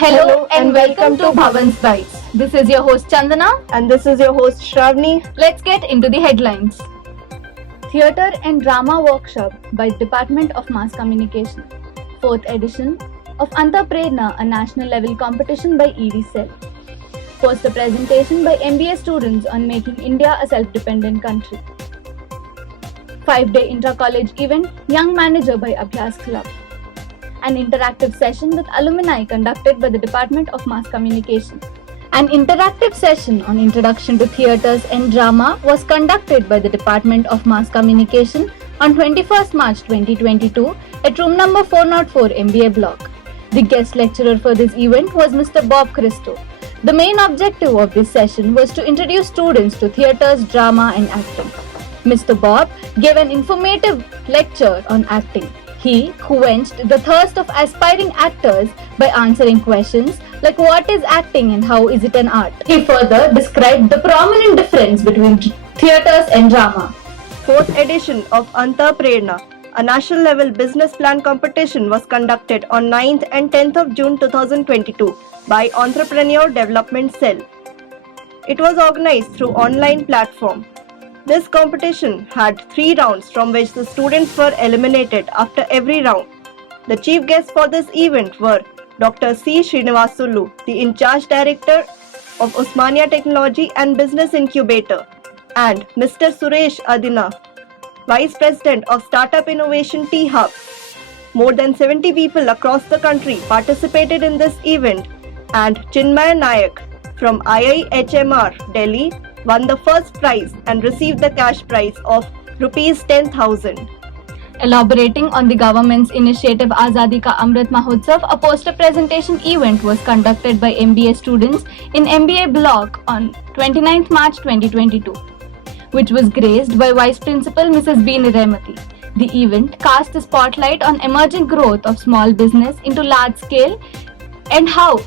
Hello and welcome to Bhavan's Bytes. This is your host Chandana. And this is your host Shravani. Let's get into the headlines. Theatre and Drama Workshop by Department of Mass Communication. 4th edition of Entrepreneurship, a national level competition by ED Cell. Poster presentation by MBA students on making India a self-dependent country. 5-day intra-college event, Young Manager by Abhyas Club. An interactive session with alumni conducted by the Department of Mass Communication. An interactive session on Introduction to Theatres and Drama was conducted by the Department of Mass Communication on 21st March 2022 at room number 404 MBA block. The guest lecturer for this event was Mr. Bob Christo. The main objective of this session was to introduce students to theatres, drama and acting. Mr. Bob gave an informative lecture on acting. He quenched the thirst of aspiring actors by answering questions like what is acting and how is it an art. He further described the prominent difference between theatres and drama. 4th edition of Entrepreneurship, a national level business plan competition was conducted on 9th and 10th of June 2022 by Entrepreneur Development Cell. It was organized through online platform. This competition had 3 rounds from which the students were eliminated after every round. The chief guests for this event were Dr. C. Srinivasulu, the in-charge director of Osmania Technology and Business Incubator, and Mr. Suresh Adina, Vice President of Startup Innovation T-Hub. More than 70 people across the country participated in this event, and Chinmay Nayak from IIHMR, Delhi, won the first prize and received the cash prize of Rs 10,000. Elaborating on the government's initiative Azadi Ka Amrit Mahotsav, a poster presentation event was conducted by MBA students in MBA block on 29th March 2022, which was graced by Vice Principal Mrs. B. Niremati. The event cast a spotlight on emerging growth of small business into large scale and how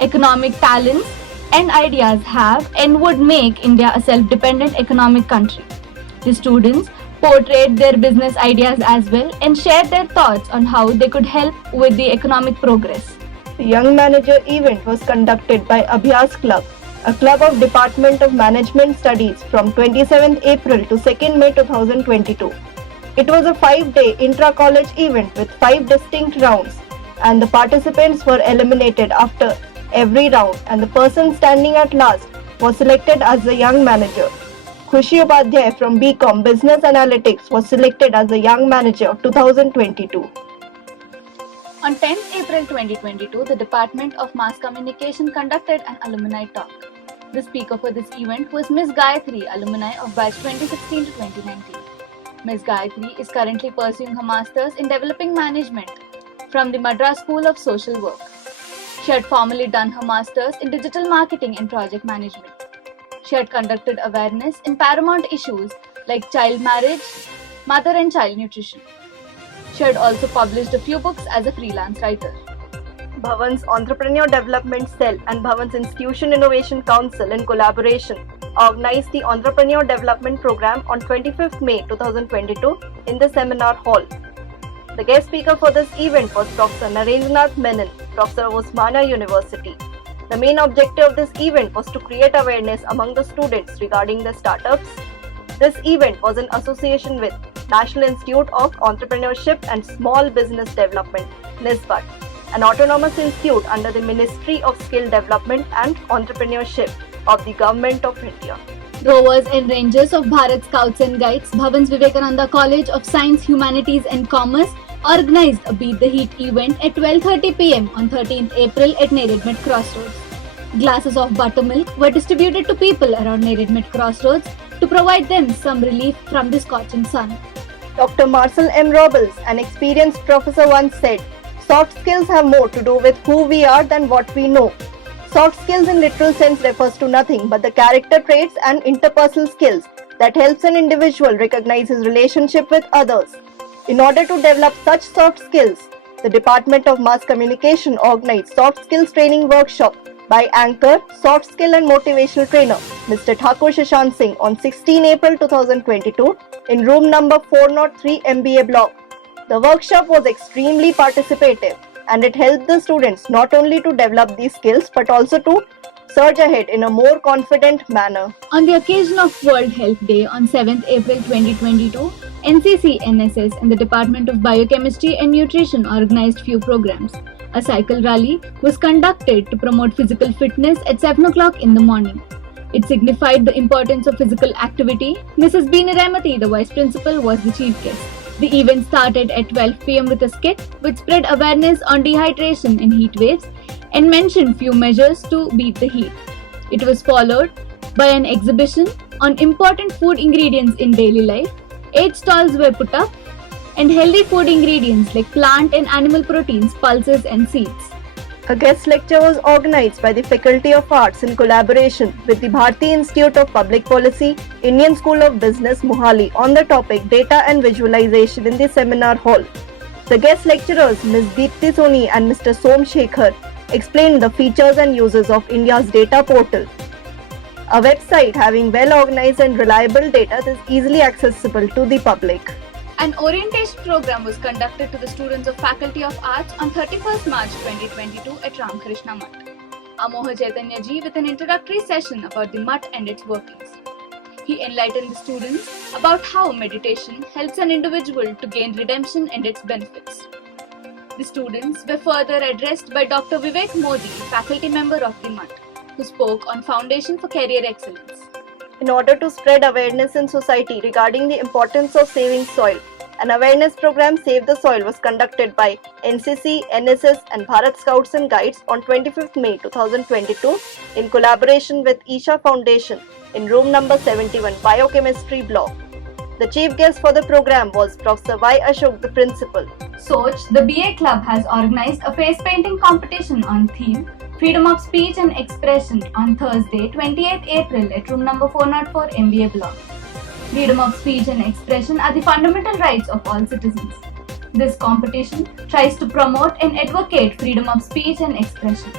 economic talents and ideas have and would make India a self-dependent economic country. The students portrayed their business ideas as well and shared their thoughts on how they could help with the economic progress. The Young Manager event was conducted by Abhyas Club, a club of Department of Management Studies from 27th April to 2nd May 2022. It was a 5-day intra-college event with 5 distinct rounds, and the participants were eliminated after every round, and the person standing at last was selected as the Young Manager. Khushi Upadhyay from BCom Business Analytics was selected as the Young Manager of 2022. On 10th April 2022, the Department of Mass Communication conducted an alumni talk. The speaker for this event was Ms. Gayatri, alumni of Bytes 2016 to 2019. Ms. Gayatri is currently pursuing her Masters in Developing Management from the Madras School of Social Work. She had formerly done her Masters in Digital Marketing and Project Management. She had conducted awareness in paramount issues like child marriage, mother and child nutrition. She had also published a few books as a freelance writer. Bhavan's Entrepreneur Development Cell and Bhavan's Institution Innovation Council in collaboration organized the Entrepreneur Development Program on 25th May 2022 in the seminar hall. The guest speaker for this event was Dr. Narendranath Menon, Professor of Osmania University. The main objective of this event was to create awareness among the students regarding the startups. This event was in association with National Institute of Entrepreneurship and Small Business Development, NISBAT, an autonomous institute under the Ministry of Skill Development and Entrepreneurship of the Government of India. Rovers and Rangers of Bharat Scouts and Guides, Bhavan's Vivekananda College of Science, Humanities and Commerce organized a Beat the Heat event at 12:30 p.m. on 13th April at Neredmet Crossroads. Glasses of buttermilk were distributed to people around Neredmet Crossroads to provide them some relief from the scorching sun. Dr. Marcel M. Robles, an experienced professor, once said, "Soft skills have more to do with who we are than what we know." Soft skills in literal sense refers to nothing but the character traits and interpersonal skills that helps an individual recognize his relationship with others. In order to develop such soft skills, the Department of Mass Communication organized soft skills training workshop by anchor, soft skill and motivational trainer Mr. Thakur Shashank Singh on 16 April 2022 in room number 403 MBA block. The workshop was extremely participative and it helped the students not only to develop these skills but also to surge ahead in a more confident manner. On the occasion of World Health Day on 7th April 2022, NCC NSS and the Department of Biochemistry and Nutrition organized few programs. A cycle rally was conducted to promote physical fitness at 7 o'clock in the morning. It signified the importance of physical activity. Mrs. Beena Remati, the Vice Principal, was the chief guest. The event started at 12 p.m. with a skit which spread awareness on dehydration in heat waves and mentioned few measures to beat the heat. It was followed by an exhibition on important food ingredients in daily life. 8 stalls were put up and healthy food ingredients like plant and animal proteins, pulses and seeds. A guest lecture was organized by the Faculty of Arts in collaboration with the Bharati Institute of Public Policy, Indian School of Business, Mohali on the topic Data and Visualization in the seminar hall. The guest lecturers Ms. Deepti Soni and Mr. Som Shekhar explained the features and uses of India's data portal, a website having well-organized and reliable data that is easily accessible to the public. An orientation program was conducted to the students of Faculty of Arts on 31st March 2022 at Krishna Mutt. Amoha Chaitanya ji with an introductory session about the mutt and its workings. He enlightened the students about how meditation helps an individual to gain redemption and its benefits. The students were further addressed by Dr. Vivek Modi, faculty member of the mutt, who spoke on Foundation for Career Excellence. In order to spread awareness in society regarding the importance of saving soil, an awareness program Save the Soil was conducted by NCC, NSS and Bharat Scouts and Guides on 25th May 2022 in collaboration with Isha Foundation in room number 71 Biochemistry block. The chief guest for the program was Professor Y. Ashok, the principal. Soch, the BA Club has organized a face painting competition on theme Freedom of Speech and Expression on Thursday, 28th April at room number 404 MBA block. Freedom of speech and expression are the fundamental rights of all citizens. This competition tries to promote and advocate freedom of speech and expression.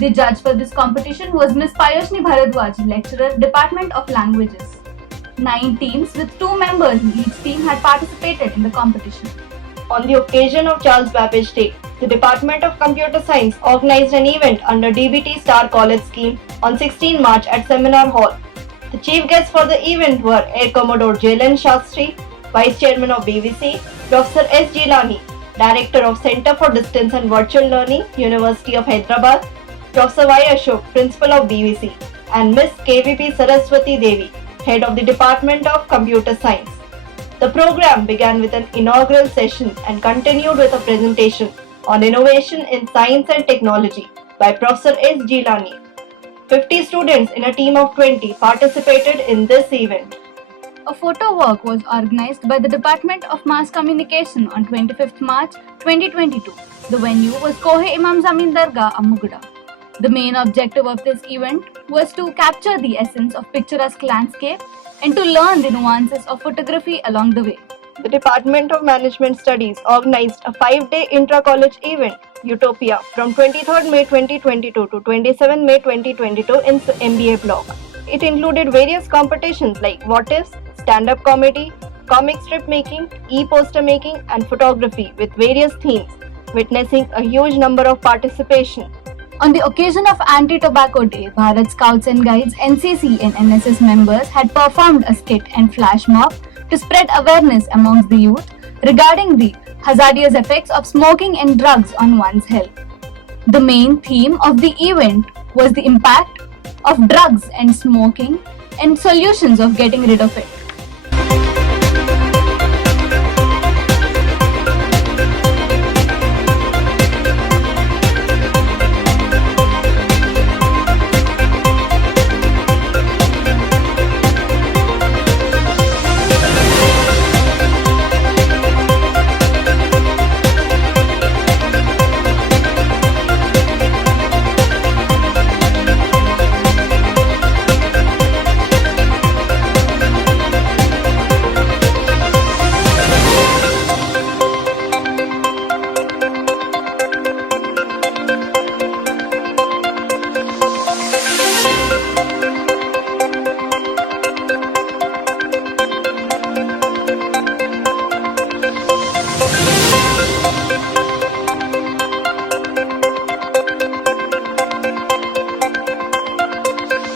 The judge for this competition was Ms. Payashni Bharadwaj, lecturer, Department of Languages. 9 teams with 2 members in each team had participated in the competition. On the occasion of Charles Babbage Day, the Department of Computer Science organized an event under DBT Star College scheme on 16 March at Seminar Hall. The chief guests for the event were Air Commodore Jailen Shastri, Vice Chairman of BVC, Professor S. Jilani, Director of Center for Distance and Virtual Learning, University of Hyderabad, Professor Y. Ashok, Principal of BVC, and Ms. KVP Saraswati Devi, Head of the Department of Computer Science. The program began with an inaugural session and continued with a presentation on innovation in science and technology by Professor S. Jilani. 50 students in a team of 20 participated in this event. A photo walk was organized by the Department of Mass Communication on 25th March 2022. The venue was Kohe Imam Zamin Dargah, Ammuguda. The main objective of this event was to capture the essence of picturesque landscape and to learn the nuances of photography along the way. The Department of Management Studies organized a 5-day intra-college event, Utopia, from 23rd May 2022 to 27 May 2022 in MBA block. It included various competitions like what ifs, stand-up comedy, comic strip making, e-poster making and photography with various themes, witnessing a huge number of participation. On the occasion of Anti-Tobacco Day, Bharat Scouts and Guides, NCC and NSS members had performed a skit and flash mob to spread awareness amongst the youth regarding the hazardous effects of smoking and drugs on one's health. The main theme of the event was the impact of drugs and smoking and solutions of getting rid of it.